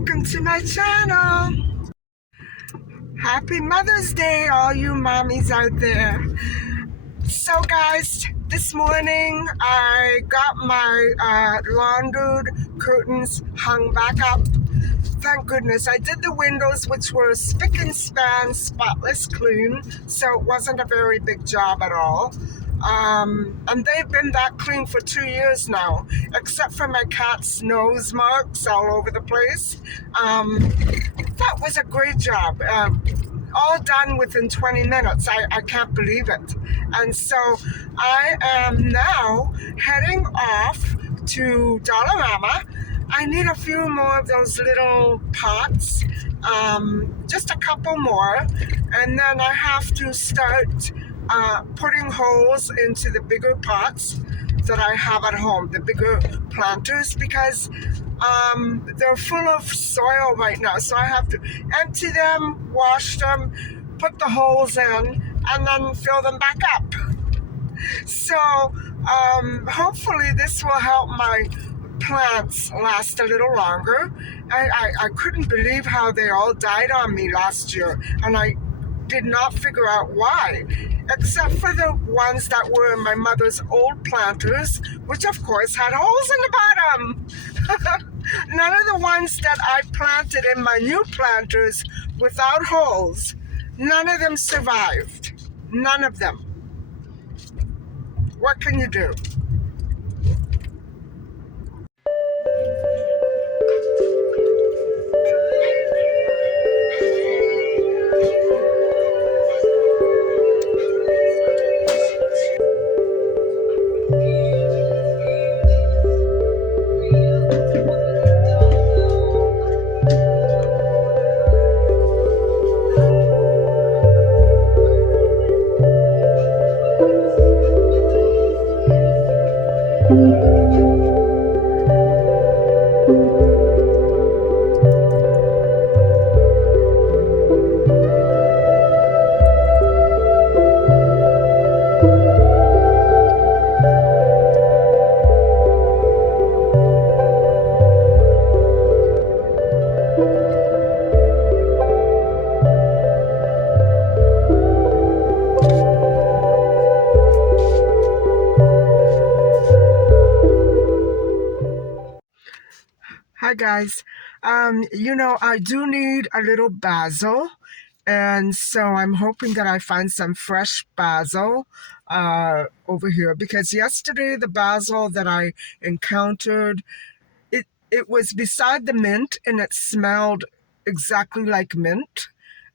welcome to my channel. Happy Mother's Day, all you mommies out there. So guys, this morning I got my laundered curtains hung back up. Thank goodness. I did the windows, which were spick and span, spotless clean, so it wasn't a very big job at all. And they've been that clean for 2 years now, except for my cat's nose marks all over the place. That was a great job. All done within 20 minutes. I can't believe it. And so I am now heading off to Dollarama. I need a few more of those little pots, just a couple more, and then I have to start putting holes into the bigger pots that I have at home, the bigger planters, because they're full of soil right now. So I have to empty them, wash them, put the holes in, and then fill them back up. So hopefully this will help my plants last a little longer. I couldn't believe how they all died on me last year, and I did not figure out why, except for the ones that were in my mother's old planters, which of course had holes in the bottom. None of the ones that I planted in my new planters without holes, none of them survived. None of them. What can you do? Hi guys. I do need a little basil, and so I'm hoping that I find some fresh basil over here, because yesterday the basil that I encountered, it was beside the mint and it smelled exactly like mint.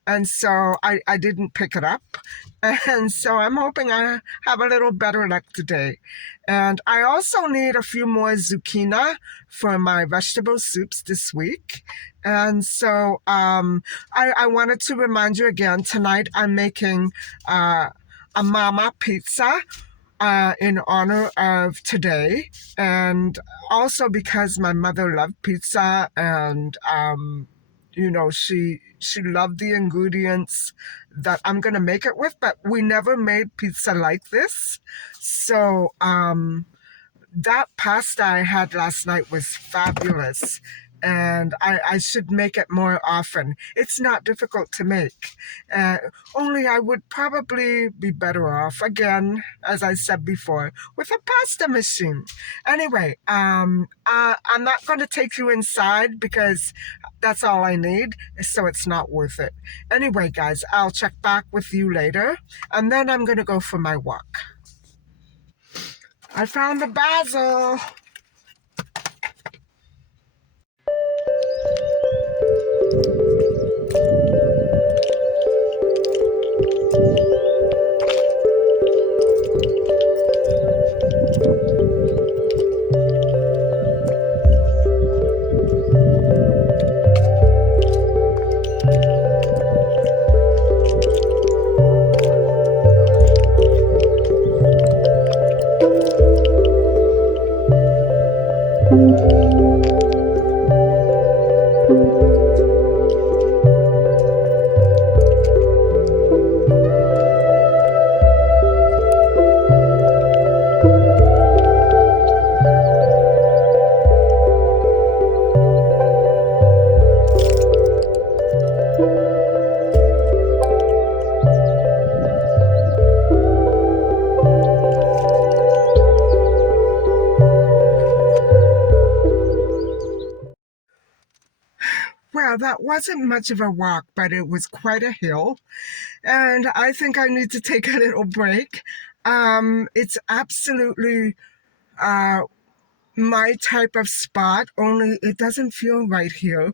And so I didn't pick it up. And so I'm hoping I have a little better luck today. And I also need a few more zucchini for my vegetable soups this week. And so I wanted to remind you again, tonight I'm making a mama pizza in honor of today. And also because my mother loved pizza, and she loved the ingredients that I'm gonna make it with, but we never made pizza like this. So that pasta I had last night was fabulous, and I should make it more often. It's not difficult to make, only I would probably be better off, again, as I said before, with a pasta machine. Anyway, I'm not going to take you inside because that's all I need, so it's not worth it. Anyway, guys, I'll check back with you later, and then I'm going to go for my walk. I found the basil. that wasn't much of a walk, but it was quite a hill. And I think I need to take a little break. It's absolutely my type of spot, only it doesn't feel right here.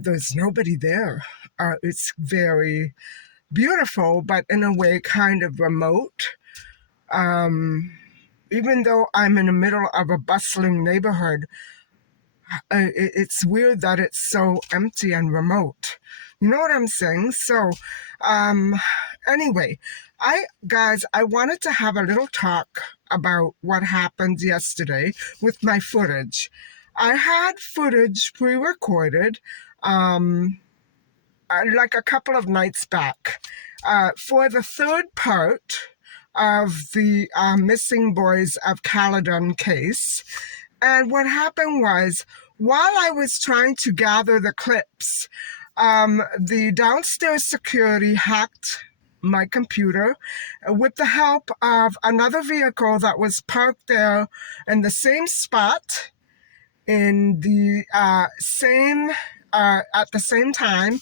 There's nobody there. It's very beautiful, but in a way kind of remote. Even though I'm in the middle of a bustling neighborhood, it's weird that it's so empty and remote. You know what I'm saying? So, um, anyway, I wanted to have a little talk about what happened yesterday with my footage. I had footage pre-recorded, um, like a couple of nights back, for the third part of the missing boys of Caledon case. And what happened was, while I was trying to gather the clips, the downstairs security hacked my computer with the help of another vehicle that was parked there in the same spot, in the same at the same time.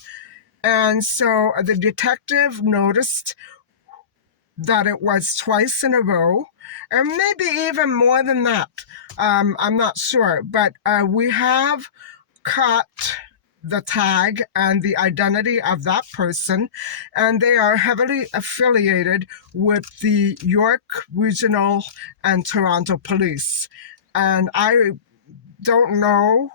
And so the detective noticed that it was twice in a row, and maybe even more than that. I'm not sure, but we have caught the tag and the identity of that person, and they are heavily affiliated with the York Regional and Toronto Police. And I don't know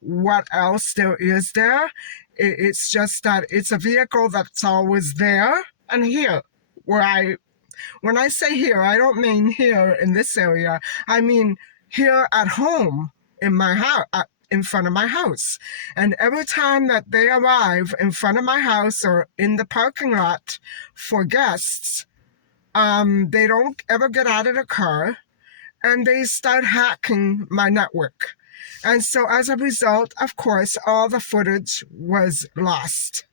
what else there is there. It's just that it's a vehicle that's always there and here, when I say here, I don't mean here in this area. I mean here at home in my house, in front of my house. And every time that they arrive in front of my house or in the parking lot for guests, they don't ever get out of the car, and they start hacking my network. And so as a result, of course, all the footage was lost.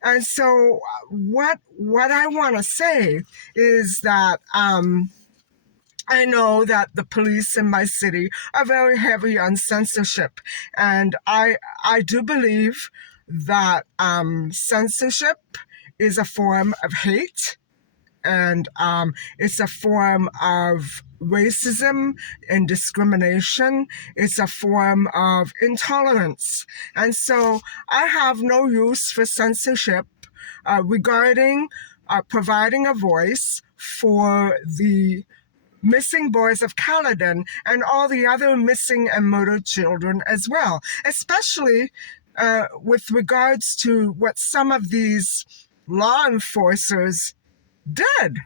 And so what I want to say is that I know that the police in my city are very heavy on censorship, and I do believe that censorship is a form of hate, and it's a form of racism and discrimination. It's a form of intolerance. And so I have no use for censorship regarding providing a voice for the missing boys of Caledon and all the other missing and murdered children as well, especially with regards to what some of these law enforcers did.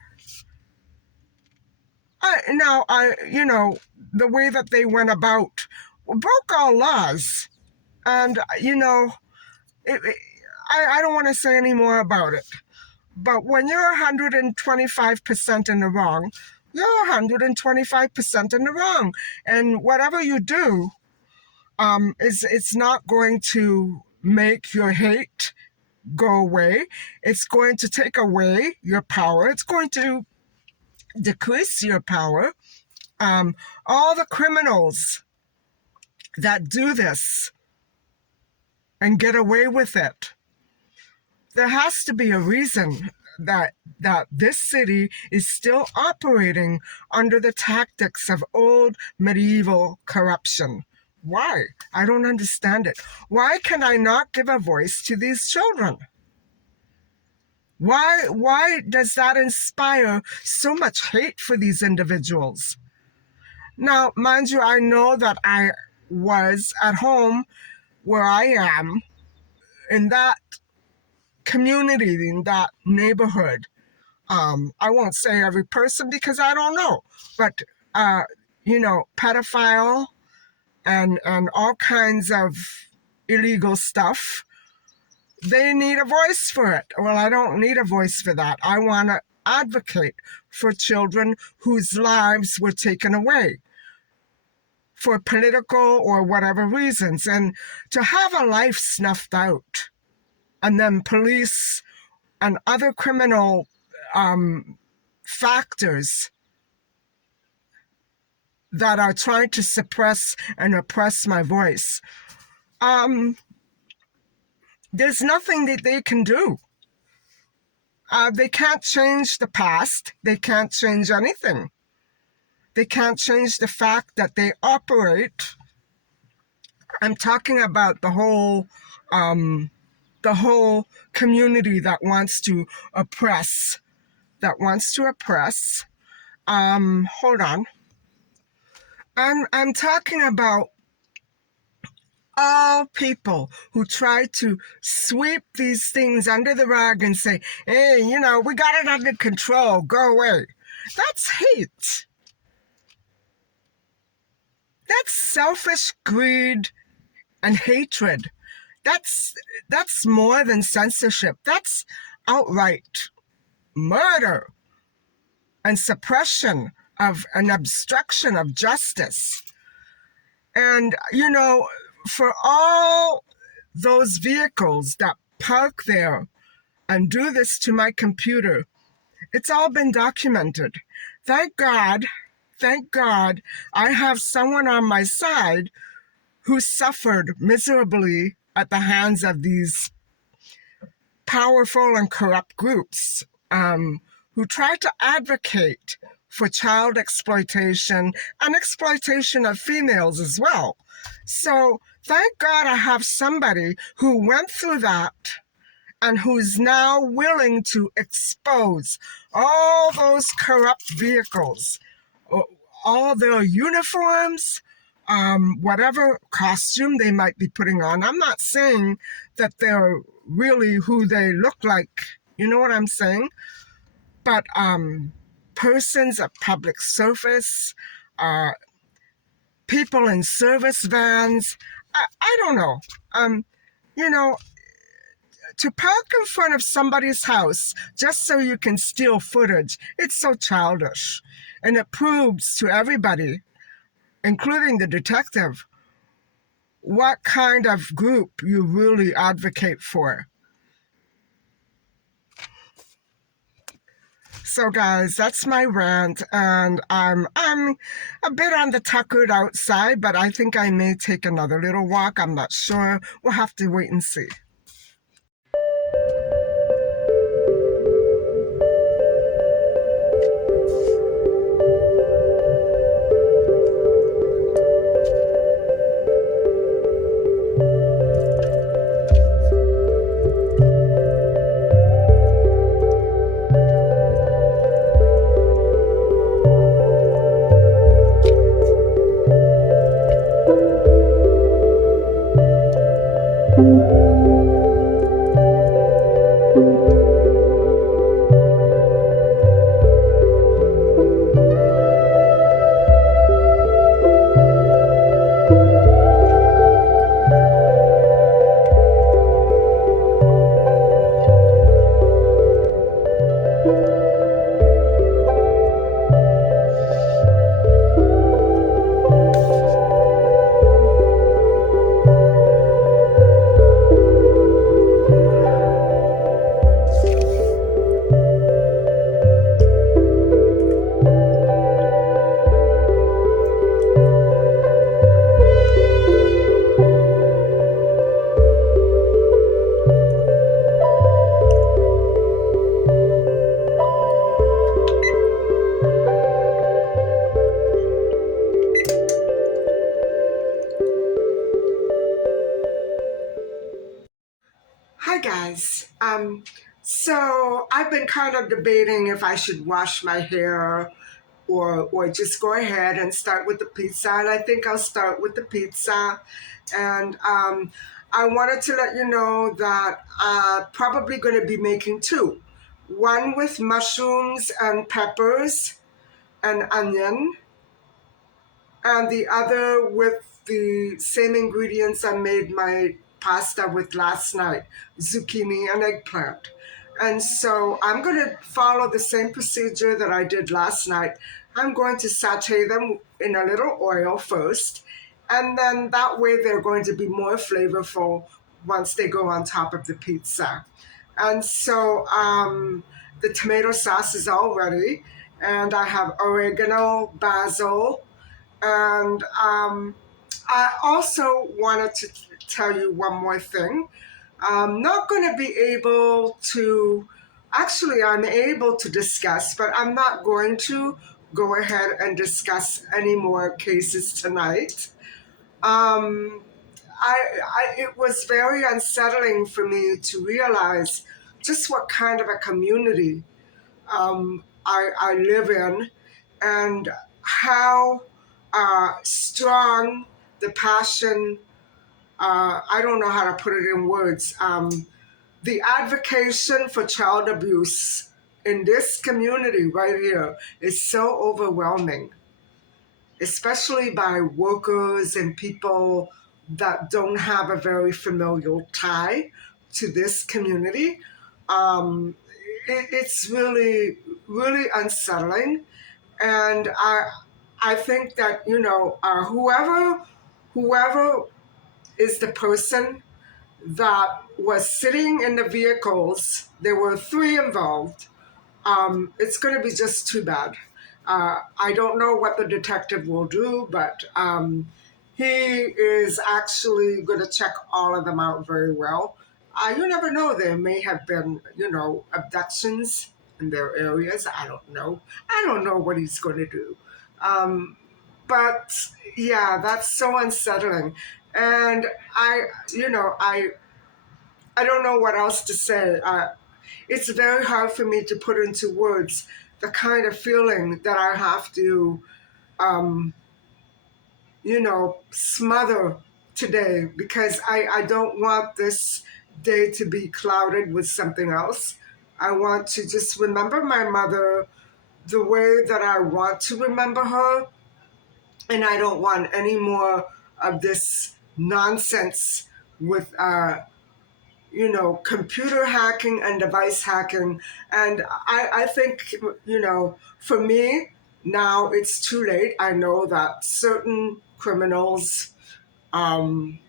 The way that they went about broke all laws. And, I don't want to say any more about it. But when you're 125% in the wrong, you're 125% in the wrong. And whatever you do, it's not going to make your hate go away. It's going to take away your power. It's going to decrease your power. All the criminals that do this and get away with it, there has to be a reason that this city is still operating under the tactics of old medieval corruption. Why? I don't understand it. Why can I not give a voice to these children? Why does that inspire so much hate for these individuals? Now, mind you, I know that I was at home where I am, in that community, in that neighborhood. I won't say every person because I don't know, but, pedophile and all kinds of illegal stuff, they need a voice for it. Well, I don't need a voice for that. I want to advocate for children whose lives were taken away for political or whatever reasons. And to have a life snuffed out, and then police and other criminal factors that are trying to suppress and oppress my voice. There's nothing that they can do. They can't change the past. They can't change anything. They can't change the fact that they operate. I'm talking about the whole community that wants to oppress. That wants to oppress. Hold on. I'm talking about all people who try to sweep these things under the rug and say, hey, we got it under control, go away. That's hate. That's selfish greed and hatred. That's more than censorship. That's outright murder and suppression of an obstruction of justice. And, for all those vehicles that park there and do this to my computer, it's all been documented. Thank God, I have someone on my side who suffered miserably at the hands of these powerful and corrupt groups who try to advocate for child exploitation and exploitation of females as well. So thank God I have somebody who went through that and who's now willing to expose all those corrupt vehicles, all their uniforms, whatever costume they might be putting on. I'm not saying that they're really who they look like. You know what I'm saying? But persons of public service, people in service vans, I don't know. To park in front of somebody's house just so you can steal footage, it's so childish. And it proves to everybody, including the detective, what kind of group you really advocate for. So guys, that's my rant, and I'm a bit on the tuckered outside, but I think I may take another little walk. I'm not sure. We'll have to wait and see. Hi guys. So I've been kind of debating if I should wash my hair or just go ahead and start with the pizza. And I think I'll start with the pizza. And I wanted to let you know that I'm probably going to be making two. One with mushrooms and peppers and onion, and the other with the same ingredients I made my pasta with last night, zucchini and eggplant. And so I'm going to follow the same procedure that I did last night. I'm going to saute them in a little oil first, and then that way they're going to be more flavorful once they go on top of the pizza. And so the tomato sauce is all ready, and I have oregano, basil, and I also wanted to tell you one more thing. I'm not going to be able to, actually, I'm able to discuss, but I'm not going to go ahead and discuss any more cases tonight. Um, it was very unsettling for me to realize just what kind of a community I live in, and how strong the passion, I don't know how to put it in words, the advocacy for child abuse in this community right here is so overwhelming, especially by workers and people that don't have a very familial tie to this community. Um, it's really, really unsettling. And I think that, whoever is the person that was sitting in the vehicles, there were three involved. It's going to be just too bad. I don't know what the detective will do, but he is actually going to check all of them out very well. You never know, there may have been, abductions in their areas. I don't know. I don't know what he's going to do. Um, but yeah, that's so unsettling. And I, you know, I don't know what else to say. It's very hard for me to put into words the kind of feeling that I have to, um, smother today, because I don't want this day to be clouded with something else. I want to just remember my mother the way that I want to remember her, and I don't want any more of this nonsense with computer hacking and device hacking. And I think, for me, now it's too late. I know that certain criminals, um,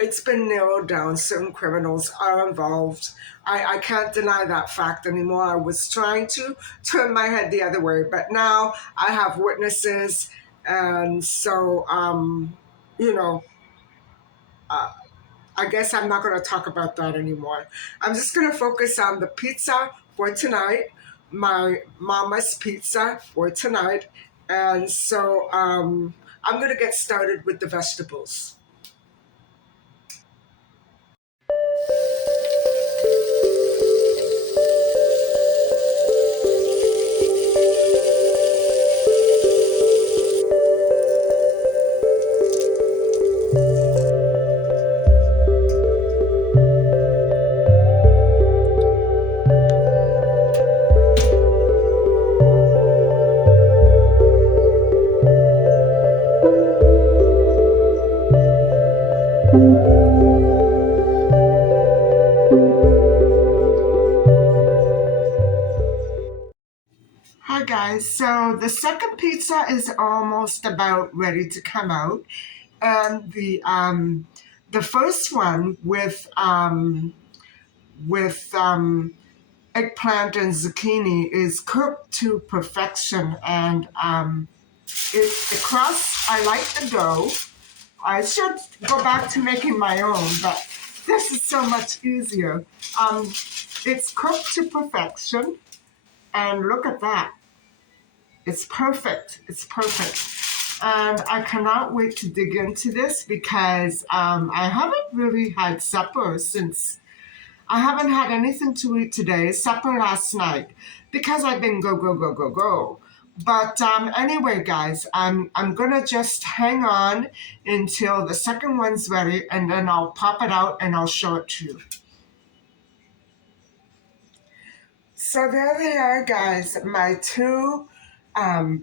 it's been narrowed down, certain criminals are involved. I can't deny that fact anymore. I was trying to turn my head the other way, but now I have witnesses. And so, you know, uh, I guess I'm not going to talk about that anymore. I'm just going to focus on the pizza for tonight, my mama's pizza for tonight. And so I'm going to get started with the vegetables. Hi guys, so the second pizza is almost about ready to come out, and the first one with eggplant and zucchini is cooked to perfection, and the crust, I like the dough. I should go back to making my own, but this is so much easier. Um, it's cooked to perfection, and look at that. It's perfect. It's perfect. And I cannot wait to dig into this, because I haven't really had supper since I haven't had anything to eat today, supper last night, because I've been go, go, go, go, go. But anyway, guys, I'm going to just hang on until the second one's ready, and then I'll pop it out and I'll show it to you. So there they are, guys, my two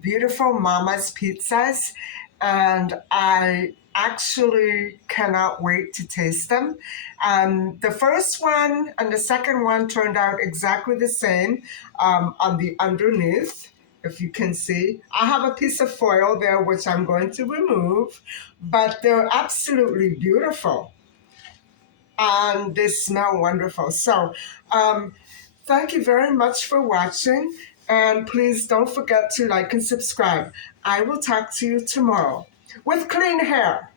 beautiful Mama's pizzas, and I actually cannot wait to taste them. The first one and the second one turned out exactly the same on the underneath. If you can see, I have a piece of foil there which I'm going to remove, but they're absolutely beautiful and they smell wonderful. So, thank you very much for watching, and please don't forget to like and subscribe. I will talk to you tomorrow with clean hair.